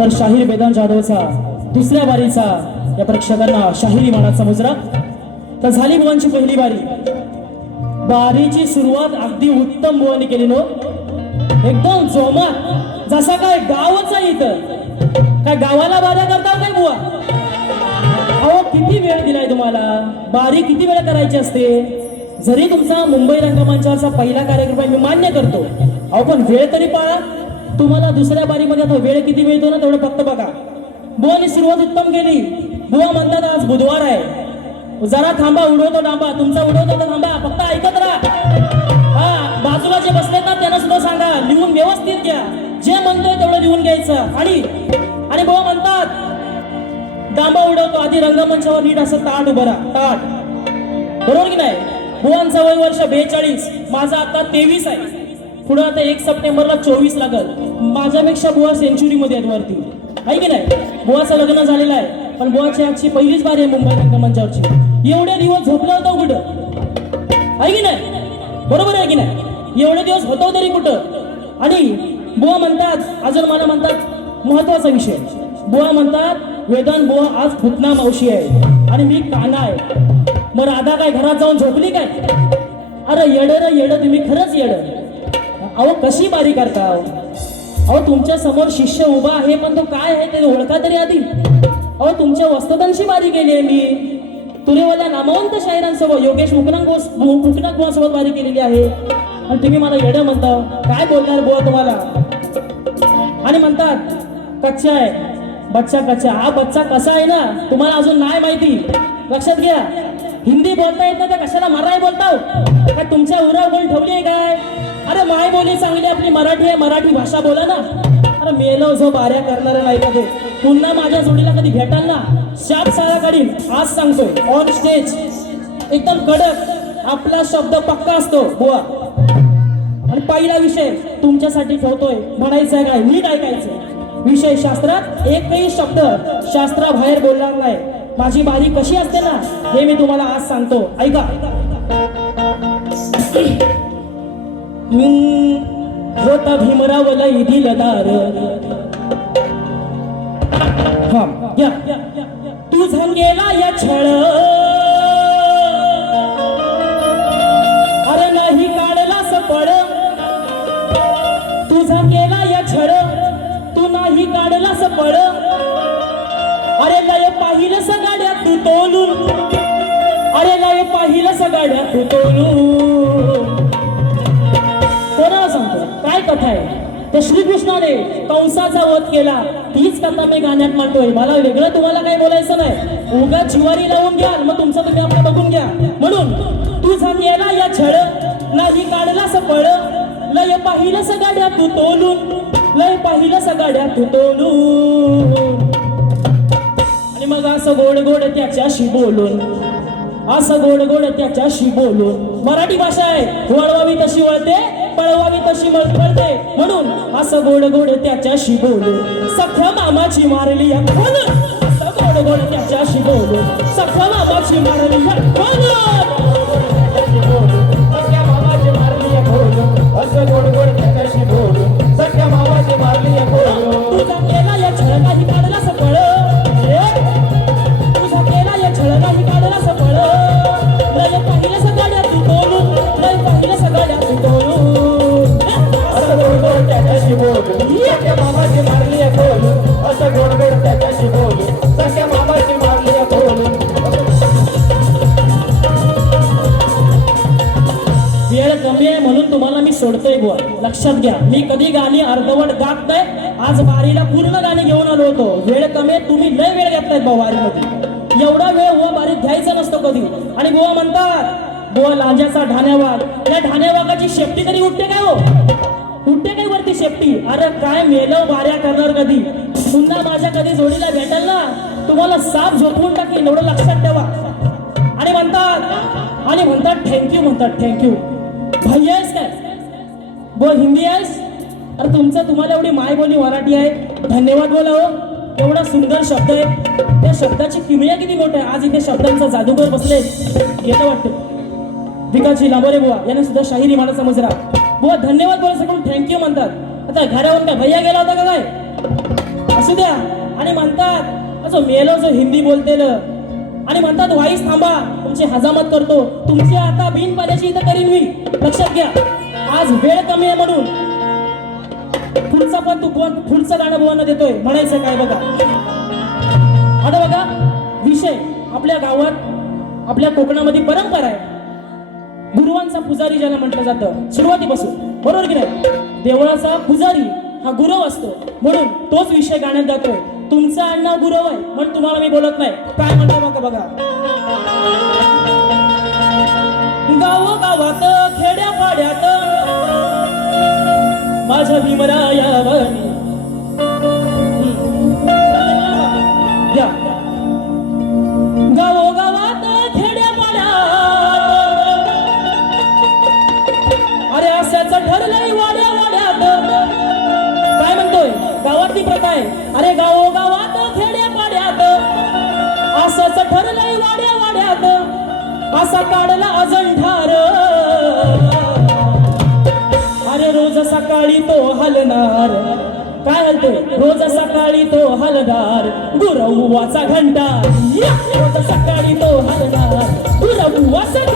तर शाहीर वेदांत जाधवचा दुसऱ्या बारीचा या प्रेक्षकांना शाहिरी मानाचा मुजरा. तर झाली बुवांची पहिली बारी बारीची सुरुवात अगदी उत्तम बुवानी केली नो. एकदम जोमात. जसा काय गावच आहे इथं. काय गावाला बाऱ्या करता काय बुवा. अहो किती वेळ दिलाय तुम्हाला? बारी किती वेळ करायची असते? जरी तुमचा मुंबई रंगमंचावरचा पहिला कार्यक्रम आहे मी मान्य करतो. अहो पण वेळ तरी पाळा. तुम्हाला दुसऱ्या बारीमध्ये आता वेळ किती मिळतो ना तेवढं फक्त बघा. बुवानी सुरुवात उत्तम केली. बुवा म्हणतात आज बुधवार आहे. जरा थांबा उडवतो डांबा. तुमचा उडवतो तर थांबा. फक्त ऐकत राहा. हा बाजूला जे बसलेत ना त्यांना सुद्धा सांगा. लिहून व्यवस्थित घ्या. जे म्हणतोय तेवढं लिहून घ्यायचं. आणि आणि बुवा म्हणतात डांबा उडवतो. आधी रंगमंचावर नीट असं ताट उभं राहा. ताट. बरोबर की नाही? बुवांचं वय वर्ष बेचाळीस. माझं आता तेवीस आहे. पुढं आता एक सप्टेंबरला चोवीस लागल. माझ्यापेक्षा बुवा सेंचुरी मध्ये आहेत वरती. आहे की नाही? बुवाचं लग्न झालेलं आहे पण बुवाची आजची पहिलीच बारी आहे मुंबई रंगमंचावरची एवढे दिवस झोपला होता कुठं? आहे की नाही? बरोबर आहे की नाही? एवढे दिवस होतो तरी कुठं? आणि बुवा म्हणतात अजून मला म्हणतात महत्त्वाचा विषय. बुवा म्हणतात वेदांत बुवा आज फुटना मावशी आहे. आणि मी काना आहे. मग राधा काय घरात जाऊन झोपली काय? अरे येड रे येड तुम्ही खरंच येड. अहो कशी बारी करता अहो? अहो तुमच्यासमोर शिष्य उभा आहे पण तो काय आहे ते ओळखा तरी आधी. अहो तुमच्या वस्तदांशी बारी केली आहे मी. तुरेवाल्या नामवंत शायरांसोबत योगेश मुकनाक बोस मुकनाक बुवासोबत बारी केलेली आहे. आणि तुम्ही मला येडं म्हणता काय बोलणार बुवा तुम्हाला? आणि म्हणतात कच्चा आहे. बच्चा कच्चा. हा बच्चा कसा आहे ना? तुम्हाला अजून नाही माहिती. लक्षात घ्या. हिंदी बोलता येत ना तर कशाला मराठी बोलताव हो? काय तुमच्या उराव बोल ठेवली आहे काय? अरे माय बोली चांगली आपली मराठी आहे मराठी भाषा बोला ना. अरे मेलो जो बाऱ्या करणार नाही का ते पुन्हा माझ्या जोडीला कधी भेटाल ना? शाप सारा काढीन आज सांगतोय ऑन स्टेज एकदम कडक आपला शब्द पक्का असतो बुवा. आणि पहिला विषय तुमच्यासाठी ठेवतोय म्हणायचं आहे काय? नीट ऐकायचं विषय शास्त्रात एकही शब्द शास्त्राबाहेर बोलणार नाही. माझी बारी कशी असते ना हे मी तुम्हाला आज सांगतो. ऐका. मी होता भीमरावला लई दिलदार हा या. गेला या छळ. अरे नाही काढलास सपळ. तुझा गेला या छळ. तू नाही काढलास सपळ. अरे लय पाहिलं गाड्या तू तोलून. अरे लय पाहिलं गाड्या तू तोलून. त्या श्रीकृष्णाने कंसाचा वध केला. तीच कथा मी गाण्यात मांडतोय. मला वेगळं तुम्हाला काही बोलायचं नाही. उगा जिवारी लावून घ्या मग तुमचं तुम्ही आपलं बघून घ्या. म्हणून तुझा गेला या छळ. नाही असं पळ लय पाहिलं सगाड्या तू तोलून. लय पाहिलं सगाड्या तू तोलून. आणि मग असं गोड गोड त्याच्याशी बोलून असं गोड गोड त्याच्याशी बोलून. मराठी भाषा आहे. वळवावी तशी वळते. बळवावी तशी मत पळते म्हणून असं गोड गोड त्याच्याशी बोलून सख्या मामाची मारली असं गोड गोड त्याच्याशी बोलून सख्या मामाची मारली सख्या मामाची मारली असं गोड गोड त्याच्याशी बोलून. सख्या मामाची मारली लक्षात घ्या. मी कधी गाणी अर्धवट गात नाही. आज बारीला पूर्ण गाणी घेऊन आलो होतो. वेळ कमी तुम्ही लय वेळ घेतलाय बारीमध्ये एवढा वेळ बुवा बारीत घ्यायचा नसतो कधी. आणि बुवा म्हणतात बुवा लांजाचा ढाण्यावाग. या ढाण्यावागाची शेपटी तरी उठते काय हो? उठते काय वरती शेपटी? अरे काय मेलव वाऱ्या करणार कधी? पुन्हा माझ्या कधी जोडीला भेटेल ना? तुम्हाला साप झोपवून टाकेल एवढं लक्षात ठेवा. आणि म्हणतात आणि म्हणतात थँक्यू म्हणतात थँक्यू भैया काय? बोल हिंदी आहेस अरे तुमचं तुम्हाला एवढी माय बोली मराठी आहे. धन्यवाद बोला हो एवढा सुंदर शब्द आहे. त्या शब्दाची किमया किती मोठं आहे. आज इथे शब्दांचा जादूगर बसले येतं वाटतं. विकासजी लांबोरे बुवा. यांना सुद्धा शाहिरी मला समजला बुवा धन्यवाद बोला सगळं थँक्यू म्हणतात. आता घरावर का भैया गेला होता का काय? असू द्या. आणि म्हणतात जो मेलो जो हिंदी बोलतेल. आणि म्हणतात वाईस थांबा. तुमची हजामत करतो. तुमची आता बिन पाण्याची इथं करीन मी. लक्षात घ्या. आज वेळ कमी आहे म्हणून. पुढचा पण तू पुढचं गाणं बुवांना देतोय. म्हणायचं काय बघा. आता बघा विषय आपल्या गावात आपल्या कोकणामध्ये परंपरा आहे. गुरुवांचा पुजारी ज्याला म्हटलं जातं सुरुवातीपासून. बरोबर की नाही? देवळाचा पुजारी हा गुरव असतो. म्हणून तोच विषय गाण्यात जातोय. तुमचा अण्णा गुरव आहे म्हणून तुम्हाला मी बोलत नाही. काय म्हणतो बघा बघा. गावोगावात खेड्या पाड्यात माझ्या भीमराया वाणी या! रोज सकाळी तो हलणार गुरवाचा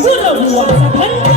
为了我的喷。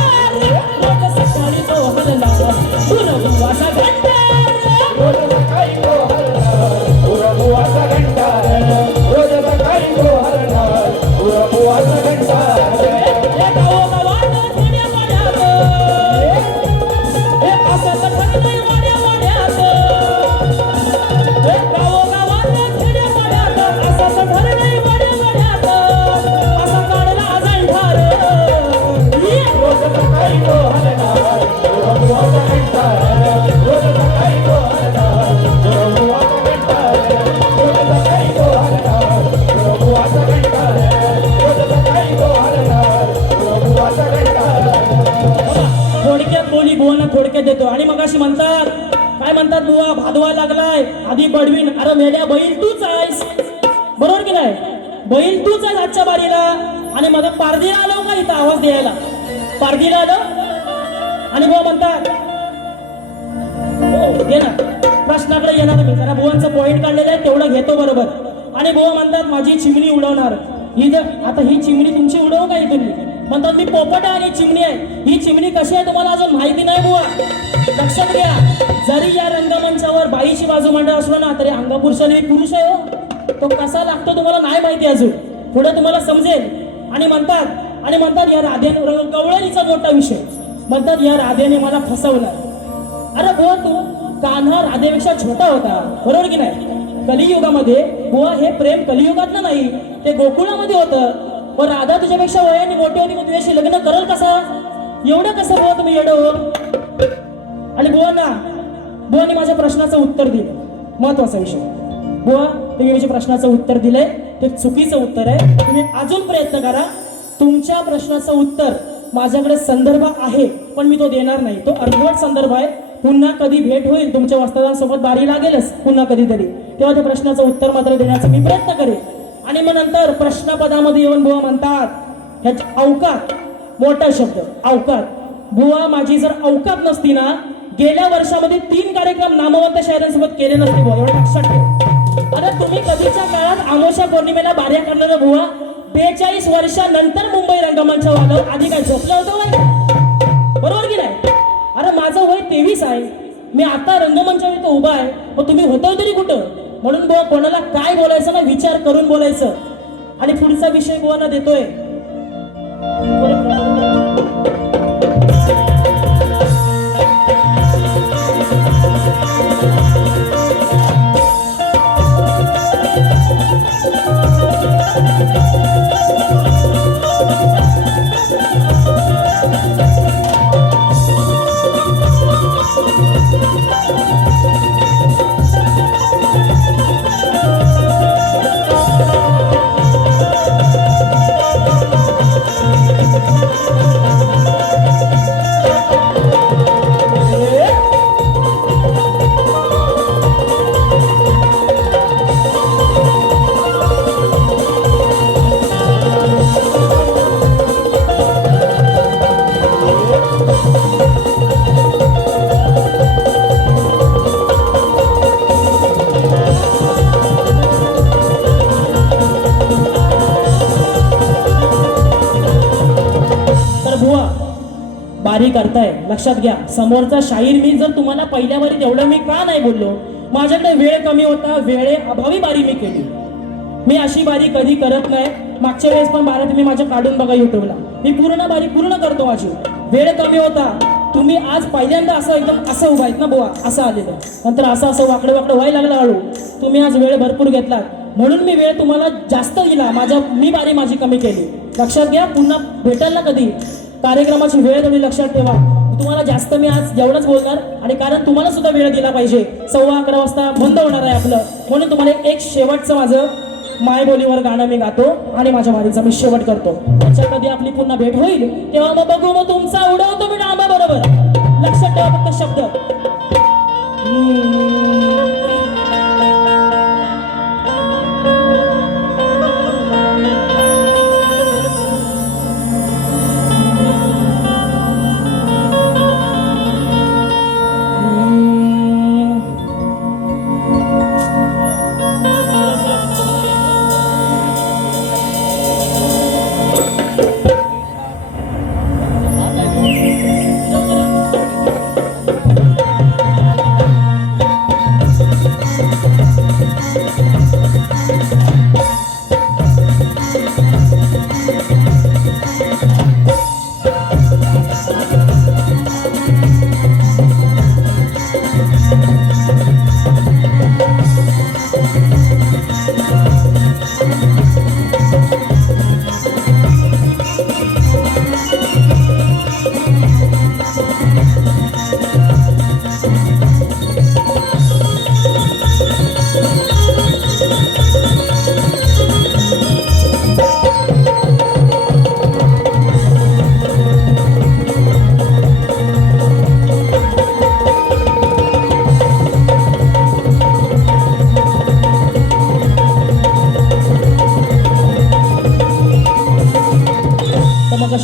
आणि पारदीला आलो का इथं आवाज द्यायला? पारदीला आलो आणि बुवा म्हणतात हो, घे ना. प्रश्नाकडे येणार मी जरा बुवांचं पॉईंट काढलेलं आहे तेवढं घेतो बरोबर. आणि बुवा म्हणतात माझी चिमणी उडवणार. ही जर आता ही चिमणी तुमची उडवू का तुम्ही म्हणतात मी पोपट आहे आणि चिमणी आहे. ही चिमणी कशी आहे तुम्हाला अजून माहिती नाही बुवा. लक्षात घ्या. जरी या रंगमंचावर बाईची बाजू मांडत असलो ना तरी अंगपुरुषाने पुरुष आहे हो. तो कसा लागतो तुम्हाला नाही माहिती अजून. पुढे तुम्हाला समजेल. आणि म्हणतात आणि म्हणतात या राधे गवळणीचा मोठा विषय. म्हणतात या राधेने मला फसवलं. अरे बुवा तू कान्हा राधेपेक्षा छोटा होता बरोबर की नाही? कलियुगामध्ये बुवा हे प्रेम कलियुगातलं नाही ते गोकुळामध्ये होतं. व राधा तुझ्यापेक्षा वयाने मोठी होती मग तुझ्याशी लग्न करल कसा? एवढं कसं बुवा तुम्ही येडो? आणि बुवा ना बुवानी माझ्या प्रश्नाचं उत्तर दिलं. महत्त्वाचा विषय. बुवा तुम्ही माझ्या प्रश्नाचं उत्तर दिलंय ते चुकीचं उत्तर आहे. तुम्ही अजून प्रयत्न करा. तुमच्या प्रश्नाचं उत्तर माझ्याकडे संदर्भ आहे पण मी तो देणार नाही. तो अर्धवट संदर्भ आहे. पुन्हा कधी भेट होईल तुमच्या वस्तादांसोबत बारी लागेलच पुन्हा कधीतरी. तेव्हा त्या प्रश्नाचं उत्तर मात्र देण्याचा मी प्रयत्न करेन. आणि मग नंतर प्रश्नपदामध्ये येऊन बुवा म्हणतात ह्याच्या अवकात. मोठा शब्द अवकात. बुवा माझी जर अवकात नसती ना गेल्या वर्षामध्ये तीन कार्यक्रम नामवंत शायरांसोबत केले नसते बुवा एवढं लक्षात ठेव. अरे कधीच्या काळात आमोशा पौर्णिमेला बाऱ्या करणारा बुवा बेचाळीस वर्षानंतर मुंबई रंगमंचावर आलं आधी काय झोपलं होतं वय? बरोबर की नाही? अरे माझं वय तेवीस आहे. मी आता रंगमंचावर इथं उभा आहे. मग तुम्ही होतो तरी कुठं? म्हणून बुवा कोणाला काय बोलायचं ना विचार करून बोलायचं. आणि पुढचा विषय बुवाना देतोय. तर लक्षात घ्या समोरचा शाहीर मी जर तुम्हाला पहिल्या बारी तेवढं मी का नाही बोललो? माझ्याकडे वेळ कमी होता वेळे अभावी बारी मी केली. मी अशी बारी कधी करत नाही. मागच्या वेळेस पण बारा तुम्ही माझ्या काढून बघा युट्यूबला मी पूर्ण बारी पूर्ण करतो माझी वेळ कमी होता. तुम्ही आज पहिल्यांदा असं एकदम असं उभा आहेत ना बुवा? असं आलेलं. नंतर असं असं वाकडं वाकडं व्हायला लागलं हळू. तुम्ही आज वेळ भरपूर घेतलात. म्हणून मी वेळ तुम्हाला जास्त दिला. माझ्या मी बारी माझी कमी केली. लक्षात घ्या पुन्हा भेटेल ना कधी? कार्यक्रमाची वेळ थोडी लक्षात ठेवा. तुम्हाला जास्त मी आज एवढंच बोलणार आणि कारण तुम्हाला सुद्धा वेळ दिला पाहिजे. सव्वा अकरा वाजता बंद होणार आहे आपलं. म्हणून तुम्हाला एक शेवटचं माझं मायबोलीवर गाणं मी गातो आणि माझ्या वारीचा मी शेवट करतो. त्याच्यामध्ये कधी आपली पुन्हा भेट होईल. तेव्हा मग बघू मग तुमचा उडवतो मी डांबा बरोबर. लक्षात ठेवा फक्त शब्द.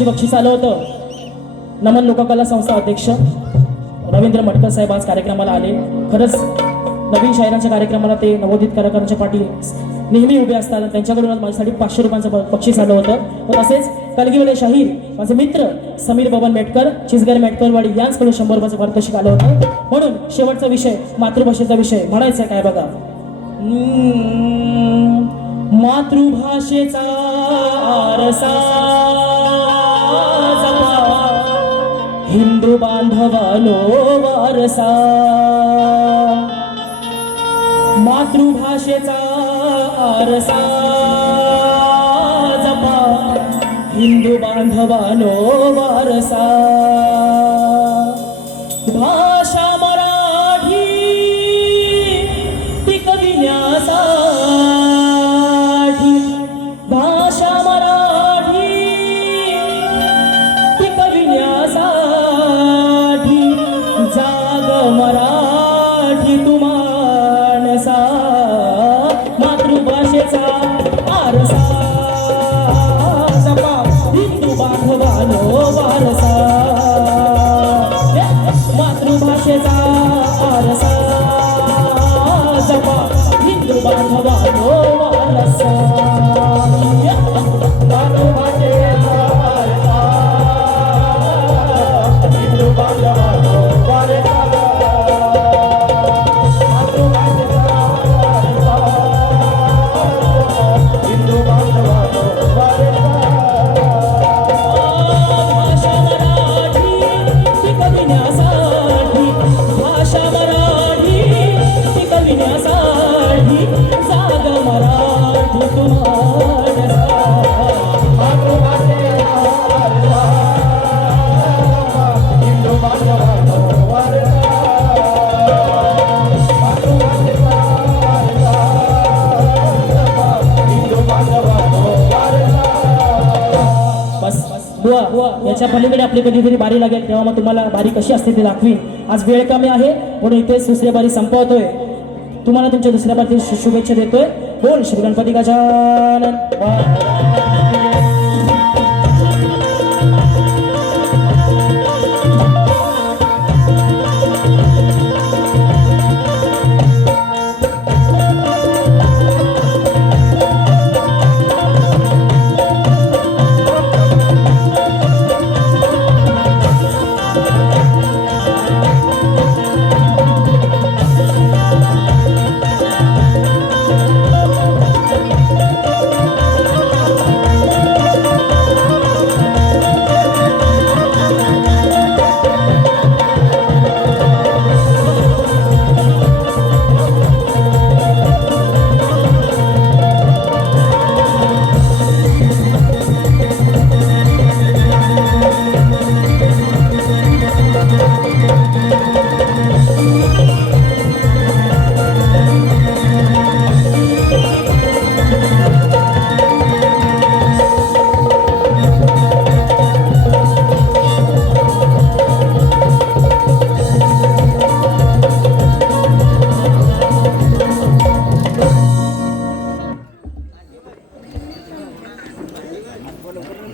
तर बक्षीस आलं होतं. नमन लोककला संस्था अध्यक्ष रवींद्र मटकर साहेब आज कार्यक्रमाला आले. खरंच नवीन शायरांच्या कार्यक्रमाला ते नवोदित कलाकारांच्या पाठी नेहमी उभे असतात त्यांच्याकडून आज माझ्यासाठी पाचशे रुपयांचं बक्षीस आलं होतं. व तसेच कलगीवाले शाहीर माझे मित्र समीर बबन मेटकर चिसगर मेटकरवाडी यांचकडून शंभर रुपयाचं पारितोषिक आलं होतं. म्हणून शेवटचा विषय मातृभाषेचा विषय म्हणायचा काय बघा. हम्म, मातृभाषेचा हिंदू बांधवानो वारसा. मातृभाषेचा आरसा. जपा. हिंदू बांधवानो वारसा. पलीकडे आपली कधीतरी बारी लागेल तेव्हा मग तुम्हाला बारी कशी असते ती दाखवीन. आज वेळ कमी आहे म्हणून इथेच दुसऱ्या बारी संपवतोय. तुम्हाला तुमच्या दुसऱ्या बारी शुभेच्छा देतोय. बोल श्री गणपती गजानन. वा-